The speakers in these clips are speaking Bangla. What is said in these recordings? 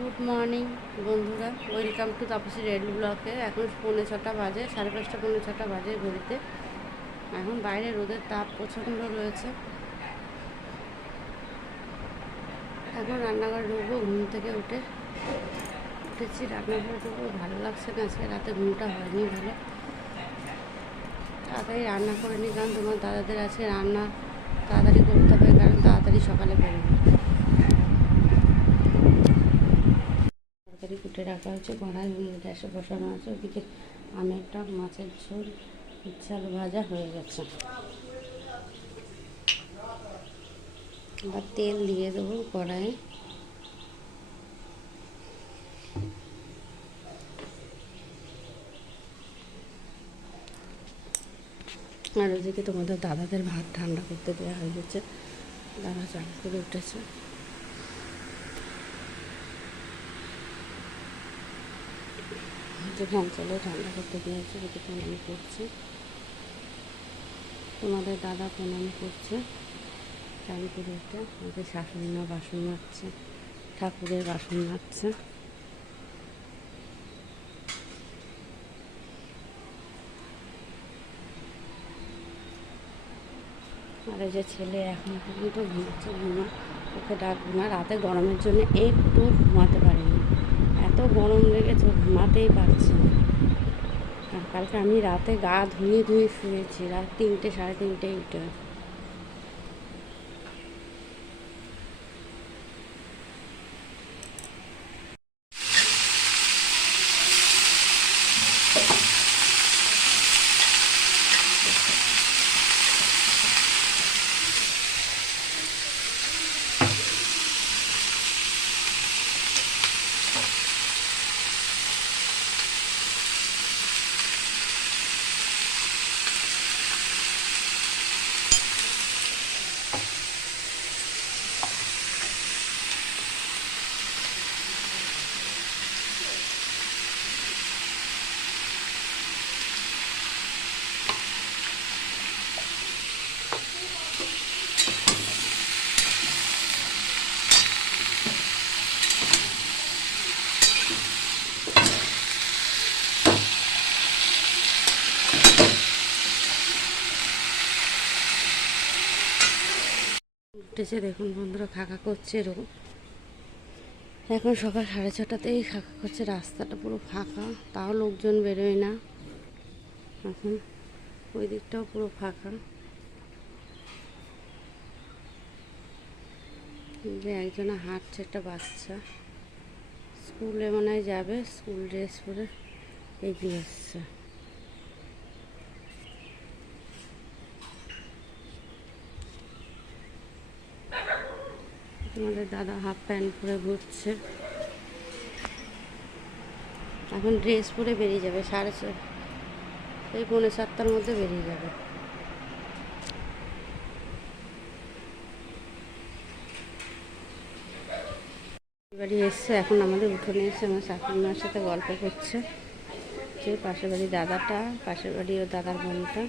গুড মর্নিং বন্ধুরা, ওয়েলকাম টু তাপসী রেড ব্লকে। এখন 5:45 বাজে, 5:30 5:45 বাজে ঘড়িতে। এখন বাইরে রোদের তাপ প্রচণ্ড রয়েছে। এখন রান্নাঘরে ঢুকবো। ঘুম থেকে উঠেছি, রান্নাঘরে ঢুকবো। ভালো লাগছে না, আজকে রাতে ঘুমটা হয়নি ভালো। তাড়াতাড়ি রান্না করে নিই, কারণ তোমার দাদাদের আছে রান্না তাড়াতাড়ি করতে হবে, কারণ তাড়াতাড়ি সকালে বেরোবে। তরকারি কুটে রাখা হয়েছে, কড়াই গ্যাসে বসানো আছে। ওদিকে আমেরটা, মাছের ঝোল, চাল ভাজা হয়ে গেছে। এবার তেল দিয়ে দেবো কড়াইয়ে। আর ওদিকে তোমাদের দাদাদের ভাত ঠান্ডা করতে দেওয়া হয়ে গেছে। দাদা চান করে উঠেছে। চঞ্চলে ঠান্ডা করতে দিয়েছে, ওদিকে প্রণাম করছে। তোমাদের দাদা প্রণাম করছে চান করে উঠে। আমাদের শাশুড়ি মা বাসন মাজছে, ঠাকুরের বাসন মাজছে। আর এই যে ছেলে এখন পর্যন্ত ঘুমাচ্ছে। ওকে ডাকবো না, রাতে গরমের জন্য একটু ঘুমাতে পারিনি। এত গরম লেগেছে, ঘুমাতেই পারছে না। আর কালকে আমি রাতে গা ধুয়ে শুয়েছি, রাত 3টে 3:30 উঠে। উঠেছে দেখুন বন্ধুরা, খাকা করছে এরকম। এখন সকাল 6:30তেই খাকা করছে। রাস্তাটা পুরো ফাঁকা, তাও লোকজন বেরোয় না এখন। ওই দিকটাও পুরো ফাঁকা। যে একজনে হাঁটছে, একটা বাচ্চা স্কুলে মনে হয় যাবে, স্কুল ড্রেস পরে এগিয়ে এসছে। আমাদের দাদা হাফ প্যান্ট পরে ঘুরছে। এখন ড্রেস পরে বেরিয়ে যাবে, 6:30 এই 6:45টার মধ্যে বেরিয়ে যাবে। বাড়ি এসছে, এখন আমাদের উঠোনে এসে আমার শাশুড়ি মার সাথে গল্প করছে। যে পাশের বাড়ি দাদাটা, পাশের বাড়ি ও দাদার বোনটা।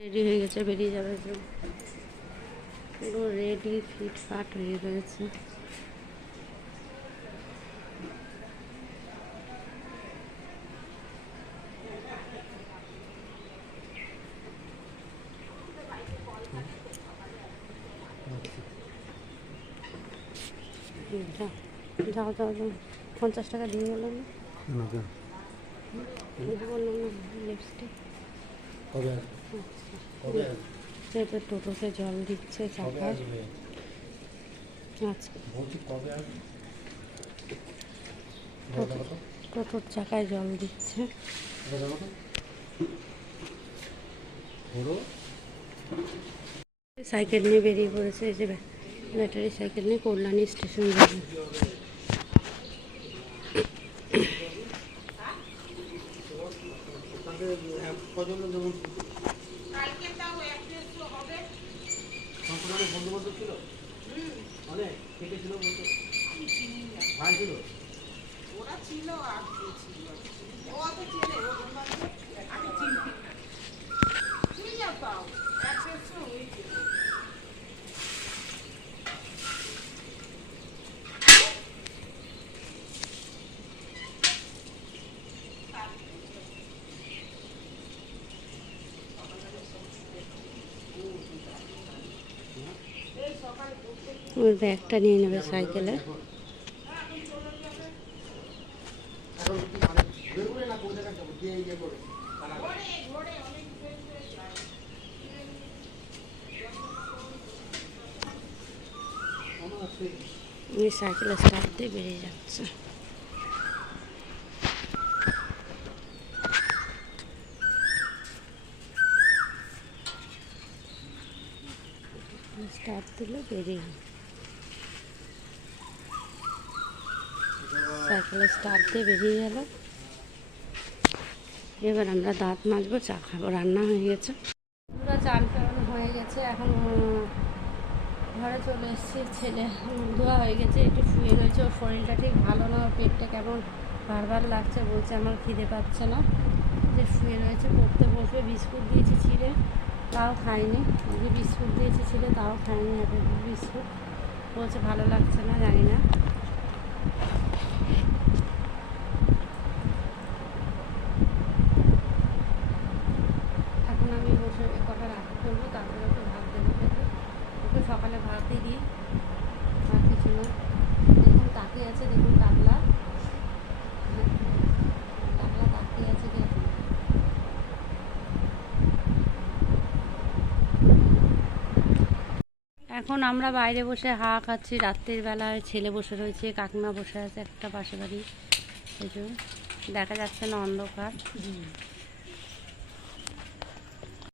রেডি হয়ে গেছে, বেরিয়ে যাবে। পুরো রেডি ফিটফাট হয়ে রয়েছে। যাও যাও যাও, 50 টাকা দিয়ে গেলাম না, বললাম না লিপস্টিক। আচ্ছা, তো টোটোতে জল দিচ্ছে চাকায়। আজকে টোটোর চাকায় জল দিচ্ছে। সাইকেল নিয়ে বেরিয়ে পড়েছে। এই যে ব্যাটারি সাইকেল নিয়ে কল্যাণী স্টেশন যাবে। ওরা ছিল আর ছিল, ও তো ছিল, আমি চিনি। তুমি যাও পাও, ওর ব্যাগটা নিয়ে নেবে সাইকেলে। সাইকেলে স্টার্ট দিয়ে বেরিয়ে যাচ্ছে। স্টার্ট দিল, বেরিয়ে সাইকেলে স্টার্ট দিয়ে বেরিয়ে গেল। এবার আমরা দাঁত মাজবো, চা খাবো, রান্না হয়ে গেছে। পুরো চান টান হয়ে গেছে, এখন ঘরে চলে এসেছি। ছেলে ধোয়া হয়ে গেছে, একটু শুয়ে রয়েছে। ওর শরীরটা ঠিক ভালো না, ওর পেটটা কেমন বারবার লাগছে, বলছে আমার খিদে পাচ্ছে না, যে শুয়ে রয়েছে। পড়তে বসবে, বিস্কুট দিয়েছি ছিঁড়ে, তাও খায়নি। ওকে বিস্কুট দিয়েছি ছিঁড়ে, তাও খায়নি। একটা বিস্কুট বলছে ভালো লাগছে না, জানি না। এখন আমি বসে কটা রাখি করবো, তারপরে ওকে ভাত দেবো খেতে। ওকে সকালে ভাতই দিই, আর কিছু না। দেখুন তাকিয়ে আছে, দেখুন টাকলা টাকলা তাকিয়ে আছে দেখুন। এখন আমরা বাইরে বসে হাওয়া খাচ্ছি। রাত্রির বেলায় ছেলে বসে রয়েছে, কাকিমা বসে আছে একটা পাশে বাড়ি। এই যে দেখা যাচ্ছে না, অন্ধকার।